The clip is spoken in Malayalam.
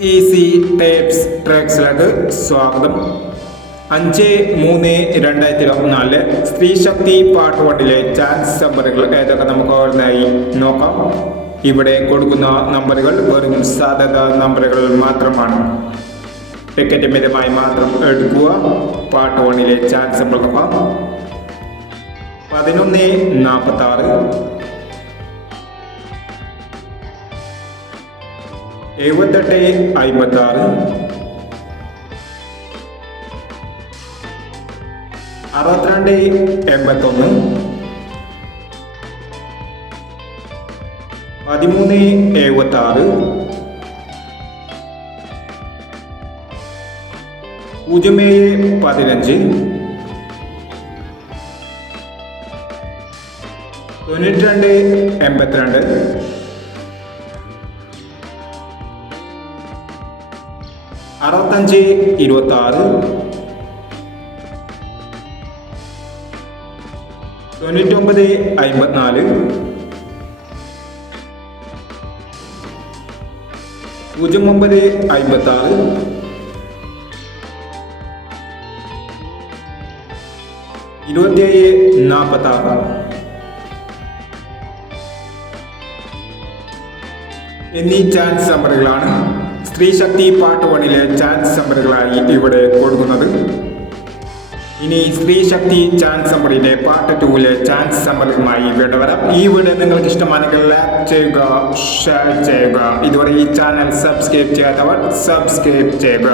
ഈസി ടേപ്സ് ട്രാക്സിലേക്ക് സ്വാഗതം. 5-3-2024 സ്ത്രീശക്തി പാർട്ട് 1 ചാൻസ് നമ്പറുകൾ ഏതൊക്കെ നമുക്ക് ഓരോന്നായി നോക്കാം. ഇവിടെ കൊടുക്കുന്ന നമ്പറുകൾ വെറും സാധ്യത നമ്പറുകൾ മാത്രമാണ്. ടിക്കറ്റ് മിതമായി മാത്രം എടുക്കുക. പാർട്ട് 1 ചാൻസ് നമ്പർ നോക്കാം. 11-46, 78-56, 62-81, 13-76, 07-15, 92-82, 65-26, 99-54, 09-56, 27-46 എന്നീ ചാൻസ് നമ്പറുകളാണ് സ്ത്രീശക്തി പാർട്ട് 1 ചാൻസ് നമ്പറുകളായി ഇവിടെ കൊടുക്കുന്നത്. ഇനി സ്ത്രീശക്തി ചാൻസ് നമ്പറിന്റെ പാർട്ട് 2 ചാൻസ് നമ്പറുകളുമായി ഇവിടെ വരാം. ഈ വീഡിയോ നിങ്ങൾക്ക് ഇഷ്ടമാണെങ്കിൽ ലൈക്ക് ചെയ്യുക, ഷെയർ ചെയ്യുക. ഇതുവരെ ഈ ചാനൽ സബ്സ്ക്രൈബ് ചെയ്യാത്തവർ സബ്സ്ക്രൈബ് ചെയ്യുക.